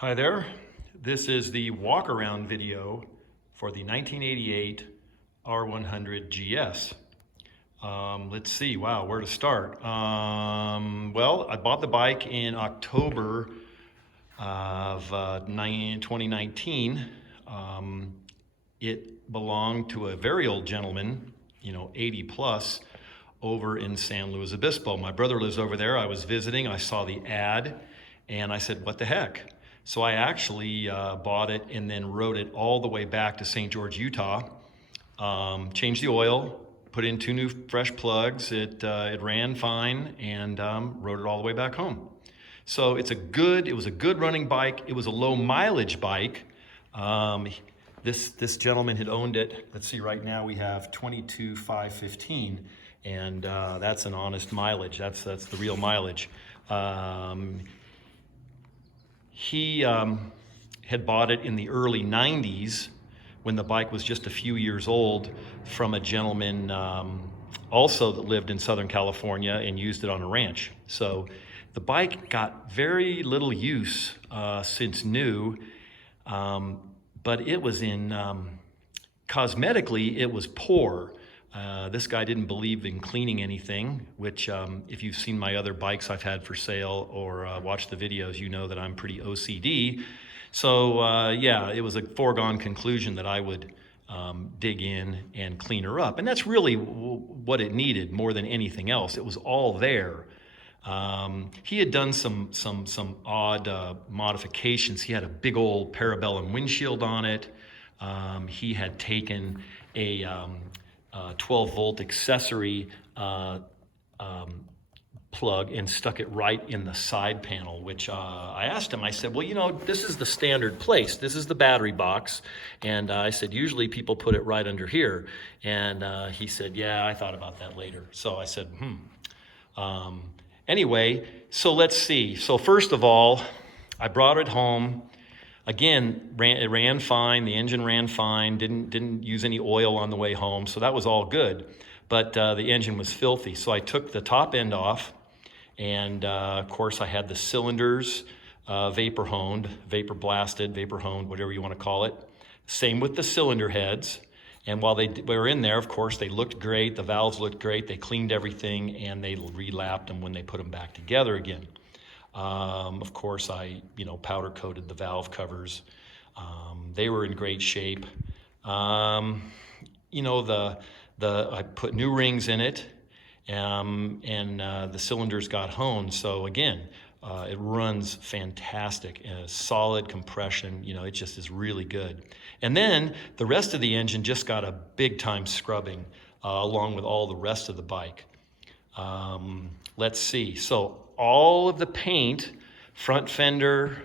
Hi there. This is the walk around video for the 1988 R100GS. Let's see, wow, where to start? Well, I bought the bike in October of 2019. It belonged to a very old gentleman, 80 plus, over in San Luis Obispo. My brother lives over there. I was visiting, I saw the ad, and I said, what the heck? So I actually bought it and then rode it all the way back to St. George, Utah. Changed the oil, put in 2 new fresh plugs. It ran fine, and rode it all the way back home. So it was a good running bike. It was a low mileage bike. This gentleman had owned it. Let's see, right now we have 22,515, and that's an honest mileage. That's the real mileage. He had bought it in the early 90s when the bike was just a few years old from a gentleman also that lived in Southern California and used it on a ranch. So the bike got very little use since new, but it was cosmetically, it was poor. This guy didn't believe in cleaning anything, which if you've seen my other bikes I've had for sale or watched the videos, you know that I'm pretty OCD. So yeah, it was a foregone conclusion that I would dig in and clean her up. And that's really what it needed more than anything else. It was all there. He had done some odd modifications. He had a big old parabellum windshield on it. He had taken a 12-volt accessory plug and stuck it right in the side panel, which I asked him, I said, well, this is the standard place. This is the battery box. And I said, usually people put it right under here. And he said, yeah, I thought about that later. So I said, Anyway, so let's see. So first of all, I brought it home. Again, it ran fine. The engine ran fine. Didn't use any oil on the way home, so that was all good. But the engine was filthy, so I took the top end off, and of course I had the cylinders vapor honed, vapor blasted, vapor honed, whatever you want to call it. Same with the cylinder heads. And while they were in there, of course, they looked great. The valves looked great. They cleaned everything, and they relapped them when they put them back together again. Of course, I powder coated the valve covers. They were in great shape. I put new rings in it, and the cylinders got honed. So again, it runs fantastic. Solid compression. It just is really good. And then the rest of the engine just got a big time scrubbing along with all the rest of the bike. Let's see. So all of the paint, front fender,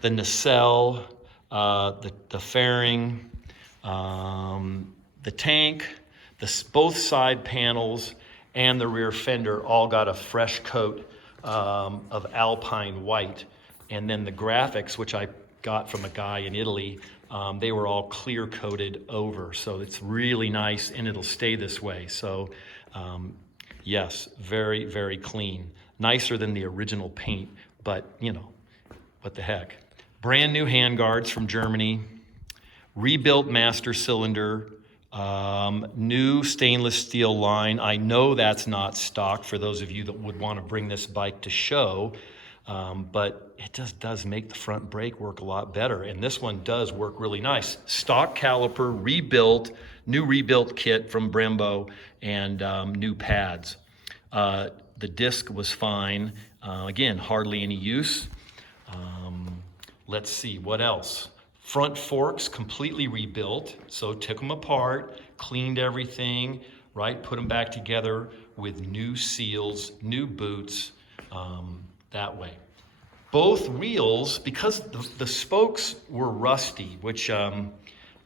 the nacelle, the fairing, the tank, both side panels, and the rear fender all got a fresh coat of Alpine white. And then the graphics, which I got from a guy in Italy, they were all clear coated over. So it's really nice, and it'll stay this way. So yes, very, very clean. Nicer than the original paint, but what the heck. Brand new handguards from Germany, rebuilt master cylinder, new stainless steel line. I know that's not stock for those of you that would want to bring this bike to show, but it just does make the front brake work a lot better. And this one does work really nice. Stock caliper, rebuilt, new rebuilt kit from Brembo, and new pads. The disc was fine. Again, hardly any use. Let's see, what else? Front forks completely rebuilt. So took them apart, cleaned everything, right? Put them back together with new seals, new boots, that way. Both wheels, because the spokes were rusty, which, and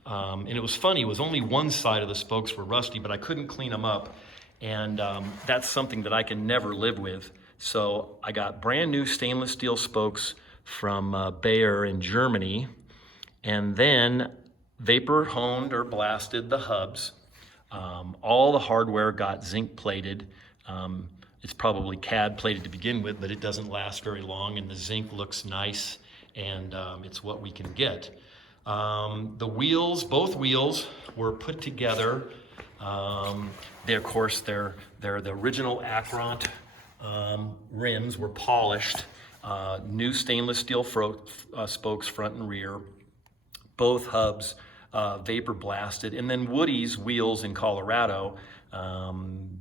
it was funny, it was only one side of the spokes were rusty, but I couldn't clean them up. And that's something that I can never live with. So I got brand new stainless steel spokes from Bayer in Germany, and then vapor honed or blasted the hubs. All the hardware got zinc plated. It's probably CAD plated to begin with, but it doesn't last very long, and the zinc looks nice and it's what we can get. The wheels, both wheels, were put together. Of course, they're the original Acront rims were polished. New stainless steel spokes front and rear. Both hubs vapor blasted. And then Woody's wheels in Colorado, them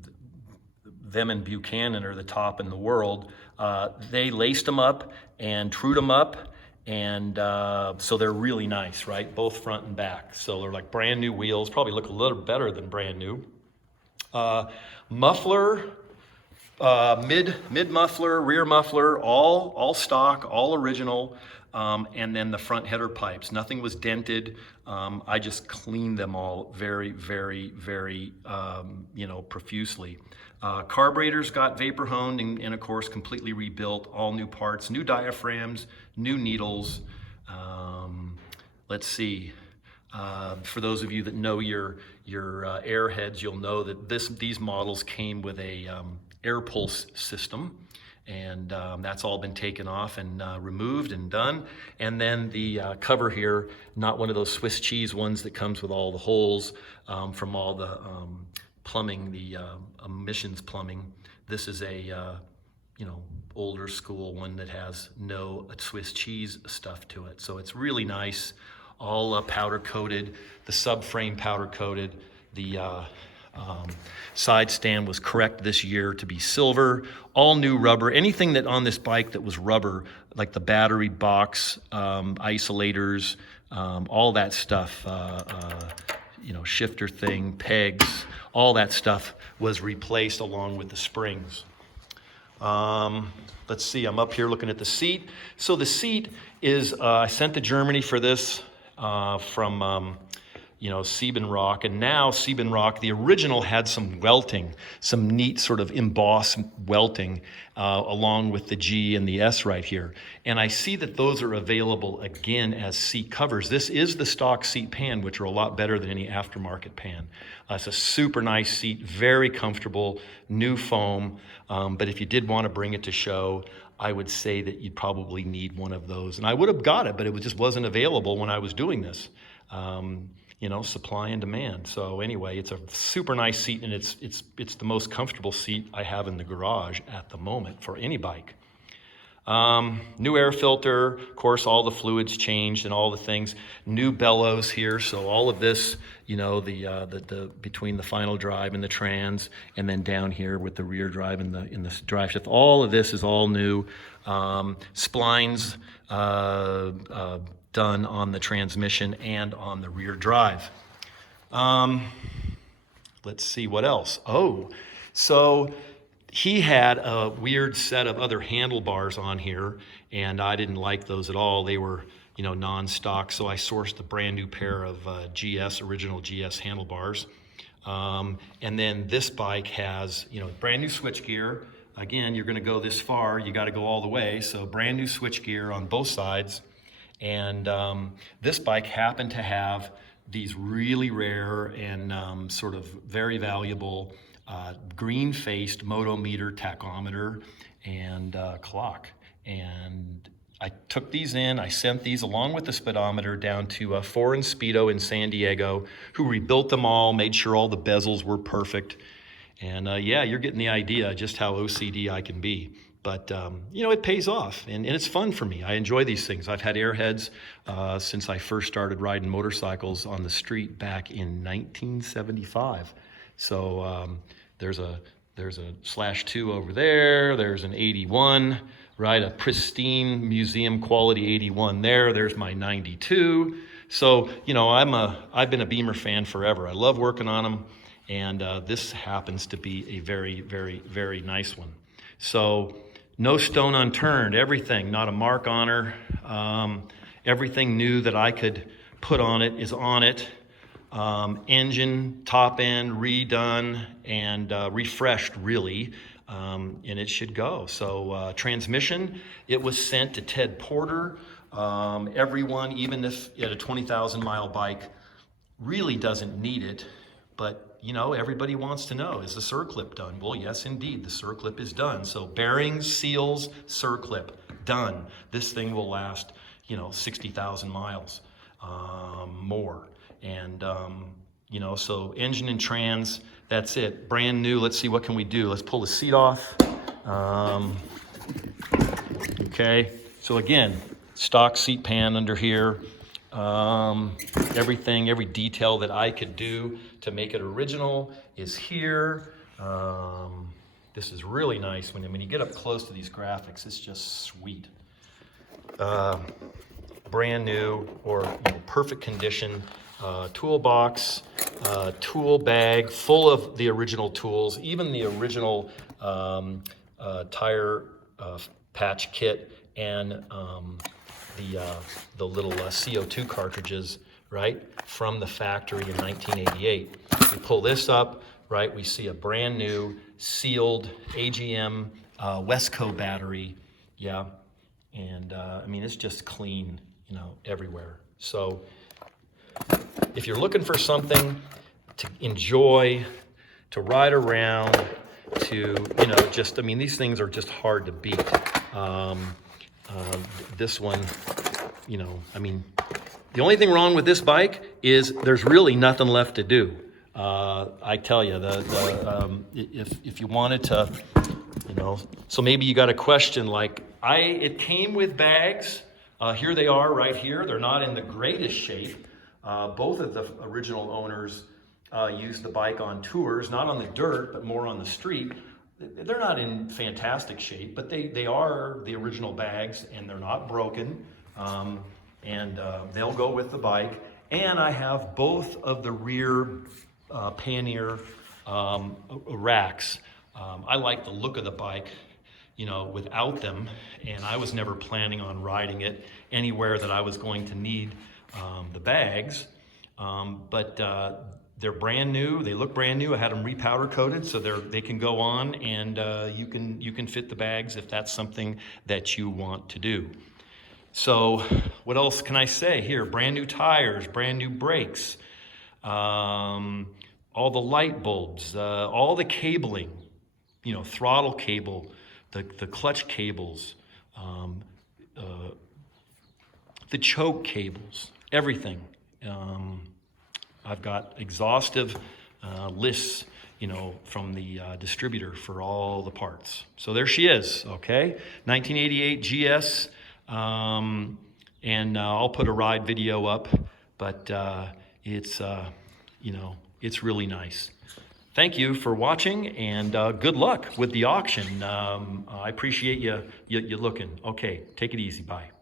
and Buchanan are the top in the world. They laced them up and trued them up, and so they're really nice, right? Both front and back. So they're like brand new wheels, probably look a little better than brand new. Muffler, mid muffler, rear muffler, all stock, all original. And then the front header pipes, nothing was dented. I just cleaned them all very, very, very, profusely. Carburetors got vapor honed and of course completely rebuilt, all new parts, new diaphragms, new needles. Let's see. For those of you that know your airheads, you'll know that these models came with a air pulse system. And that's all been taken off and removed and done. And then the cover here, not one of those Swiss cheese ones that comes with all the holes from all the plumbing, the emissions plumbing. This is a older school one that has no Swiss cheese stuff to it. So it's really nice, all powder coated, the subframe powder coated, the side stand was correct this year to be silver, all new rubber. Anything that on this bike that was rubber, like the battery box, isolators, all that stuff, shifter thing, pegs, all that stuff was replaced along with the springs. Let's see, I'm up here looking at the seat. So the seat is, I sent to Germany for this from Siebenrock, and now Siebenrock, the original had some welting, some neat sort of embossed welting along with the G and the S right here. And I see that those are available again as seat covers. This is the stock seat pan, which are a lot better than any aftermarket pan. It's a super nice seat, very comfortable, new foam. But if you did want to bring it to show, I would say that you'd probably need one of those. And I would have got it, but it just wasn't available when I was doing this. Supply and demand. So anyway, it's a super nice seat, and it's the most comfortable seat I have in the garage at the moment for any bike. New air filter, of course, all the fluids changed and all the things. New bellows here, so all of this, the between the final drive and the trans, and then down here with the rear drive and in the drive shaft, all of this is all new. Splines done on the transmission and on the rear drive. Let's see what else. Oh, so he had a weird set of other handlebars on here, and I didn't like those at all. They were, non-stock, so I sourced a brand new pair of original GS handlebars. And then this bike has, brand new switch gear. Again, you're gonna go this far, you gotta go all the way, so brand new switch gear on both sides. And this bike happened to have these really rare and sort of very valuable green-faced motometer, tachometer, and clock. And I took these in, I sent these along with the speedometer down to Foreign Speedo in San Diego, who rebuilt them all, made sure all the bezels were perfect. And yeah, you're getting the idea just how OCD I can be. But, it pays off, and it's fun for me. I enjoy these things. I've had airheads since I first started riding motorcycles on the street back in 1975. So there's a /2 over there. There's an 81, right? A pristine museum quality 81 there. There's my 92. So, I've been a Beamer fan forever. I love working on them, and this happens to be a very, very, very nice one. So, no stone unturned, everything, not a mark on her. Everything new that I could put on it is on it. Engine, top end, redone, and refreshed, really, and it should go. So transmission, it was sent to Ted Porter. Everyone, even if at a 20,000 mile bike, really doesn't need it, but everybody wants to know, is the circlip done? Well, yes, indeed, the circlip is done. So bearings, seals, circlip, done. This thing will last, 60,000 miles more. And, so engine and trans, that's it. Brand new. Let's see, what can we do? Let's pull the seat off. Okay, so again, stock seat pan under here. Everything, every detail that I could do to make it original is here. This is really nice. When you get up close to these graphics, it's just sweet. Brand new or perfect condition. Toolbox, tool bag full of the original tools, even the original tire patch kit, and the little CO2 cartridges, right, from the factory in 1988. We pull this up, right, we see a brand new sealed AGM Wesco battery, yeah, and it's just clean, everywhere. So if you're looking for something to enjoy, to ride around, to, these things are just hard to beat. This one, the only thing wrong with this bike is there's really nothing left to do. I tell you, if you wanted to, so maybe you got a question like, it came with bags. Here they are right here. They're not in the greatest shape. Both of the original owners used the bike on tours, not on the dirt, but more on the street. They're not in fantastic shape, but they are the original bags, and they're not broken, and they'll go with the bike. And I have both of the rear pannier racks. I like the look of the bike, without them, and I was never planning on riding it anywhere that I was going to need the bags, but they're brand new. They look brand new. I had them repowder coated, so they can go on, and you can fit the bags if that's something that you want to do. So what else can I say here? Brand new tires, brand new brakes, all the light bulbs, all the cabling, throttle cable, the clutch cables, the choke cables, everything. I've got exhaustive lists, from the distributor for all the parts. So there she is, okay? 1988 GS, and I'll put a ride video up, but it's really nice. Thank you for watching, and good luck with the auction. I appreciate you looking. Okay, take it easy, bye.